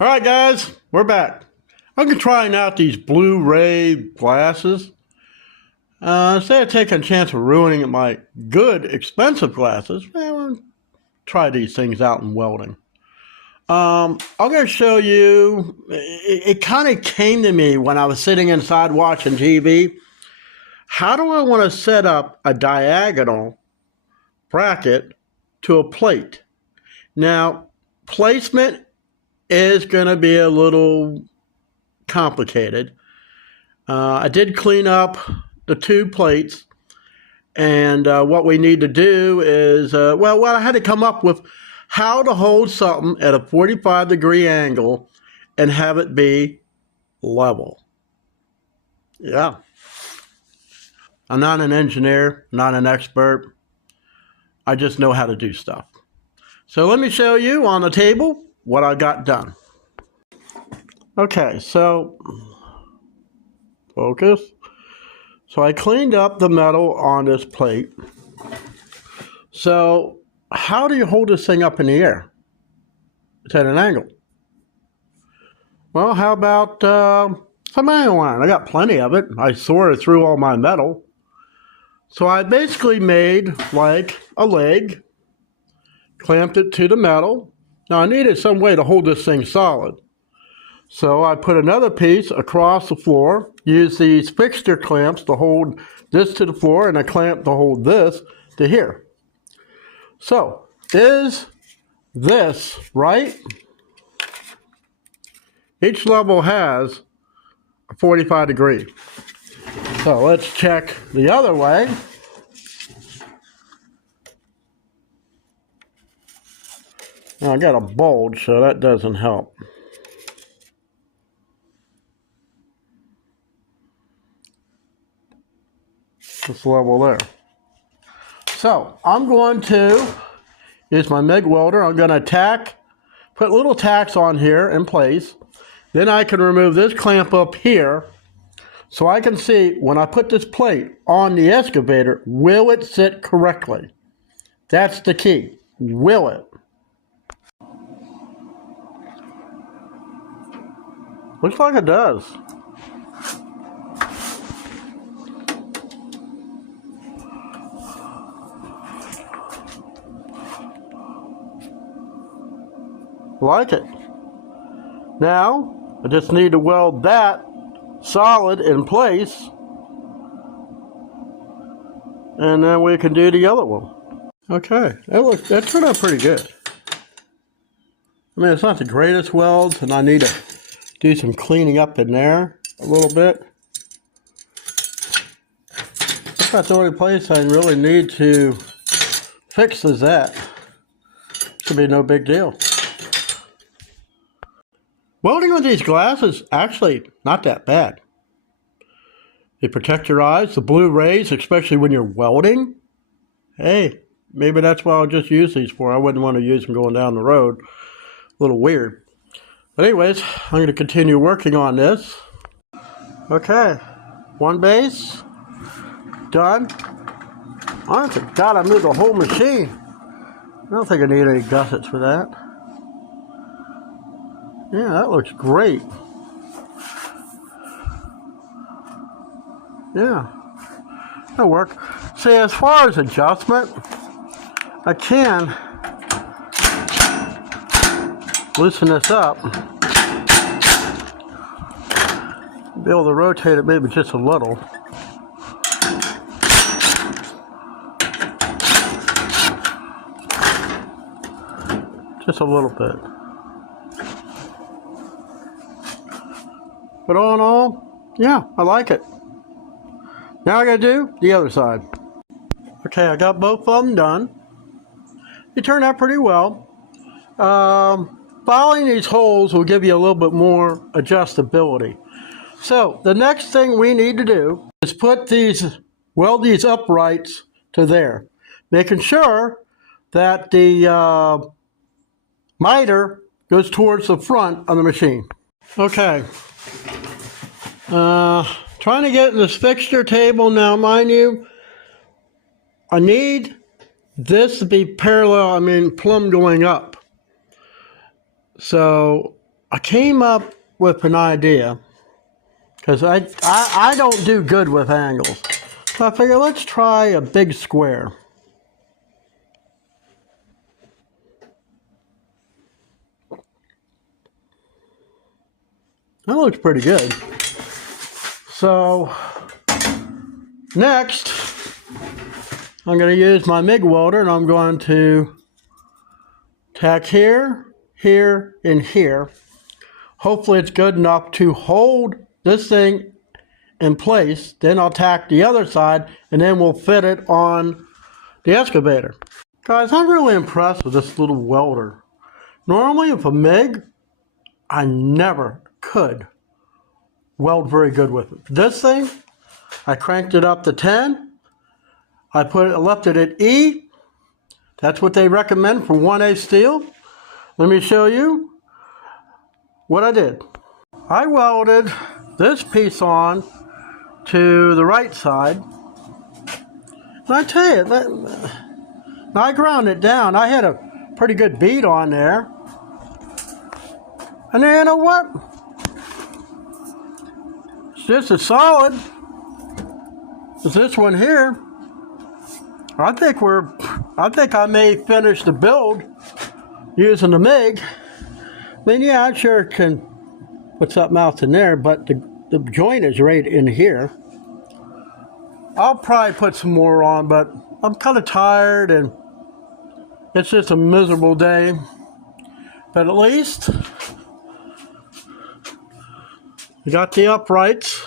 All right, guys, we're back. I'm trying out these Blu-ray glasses. Instead of taking a chance of ruining my good, expensive glasses, I'll try these things out in welding. I'm going to show you, it kind of came to me when I was sitting inside watching TV. How do I want to set up a diagonal bracket to a plate? Now, placement is going to be a little complicated. I did clean up the two plates, and what we need to do is, well, I had to come up with how to hold something at a 45-degree angle and have it be level. Yeah. I'm not an engineer, not an expert. I just know how to do stuff. So let me show you on the table what I got done. Okay, so focus. So I cleaned up the metal on this plate. So how do you hold this thing up in the air? It's at an angle. Well, how about some angle iron? I got plenty of it. I sorted through all my metal. So I basically made like a leg, clamped it to the metal. Now I needed some way to hold this thing solid. So I put another piece across the floor, used these fixture clamps to hold this to the floor, and a clamp to hold this to here. So, is this right? Each level has a 45 degree. So let's check the other way. Now I got a bulge, so that doesn't help. This level there. So I'm going to use my MIG welder. I'm going to put little tacks on here in place. Then I can remove this clamp up here so I can see when I put this plate on the excavator, will it sit correctly? That's the key. Will it? Looks like it does. Like it. Now, I just need to weld that solid in place, and then we can do the other one. Okay, that turned out pretty good. I mean, it's not the greatest welds, and I need to do some cleaning up in there a little bit. That's not the only place I really need to fix is that. Should be no big deal. Welding with these glasses, actually not that bad. They protect your eyes, the blue rays, especially when you're welding. Hey, maybe that's what I'll just use these for. I wouldn't want to use them going down the road. A little weird. But anyways, I'm going to continue working on this. Okay, one base, done. Honestly, God, I moved the whole machine. I don't think I need any gussets for that. Yeah, that looks great. Yeah, that'll work. See, as far as adjustment, I can loosen this up. Be able to rotate it maybe just a little. Just a little bit. But all in all, yeah, I like it. Now I gotta do the other side. Okay, I got both of them done. They turned out pretty well. Filing these holes will give you a little bit more adjustability. So the next thing we need to do is weld these uprights to there, making sure that the miter goes towards the front of the machine. Okay. Trying to get this fixture table now, mind you, I need this to be parallel, plumb going up. So I came up with an idea because I don't do good with angles. So I figured let's try a big square. That looks pretty good. So next, I'm going to use my MIG welder and I'm going to tack here, here, and here. Hopefully it's good enough to hold this thing in place. Then I'll tack the other side and then we'll fit it on the excavator. Guys, I'm really impressed with this little welder. Normally with a MIG, I never could weld very good with it. This thing, I cranked it up to 10. I left it at E. That's what they recommend for 1A steel. Let me show you what I did. I welded this piece on to the right side. And I tell you, I ground it down. I had a pretty good bead on there. And then you know what? It's just as solid as this one here. I think I may finish the build using the MIG. I mean, yeah, I sure can put something else in there, but the joint is right in here. I'll probably put some more on, but I'm kind of tired and it's just a miserable day. But at least we got the uprights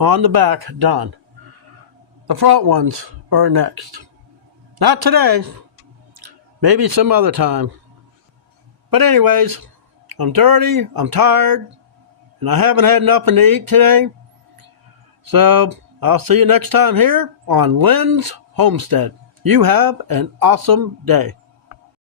on the back done. The front ones are next. Not today, maybe some other time. But anyways, I'm dirty, I'm tired, and I haven't had nothing to eat today. So I'll see you next time here on Lynn's Homestead. You have an awesome day.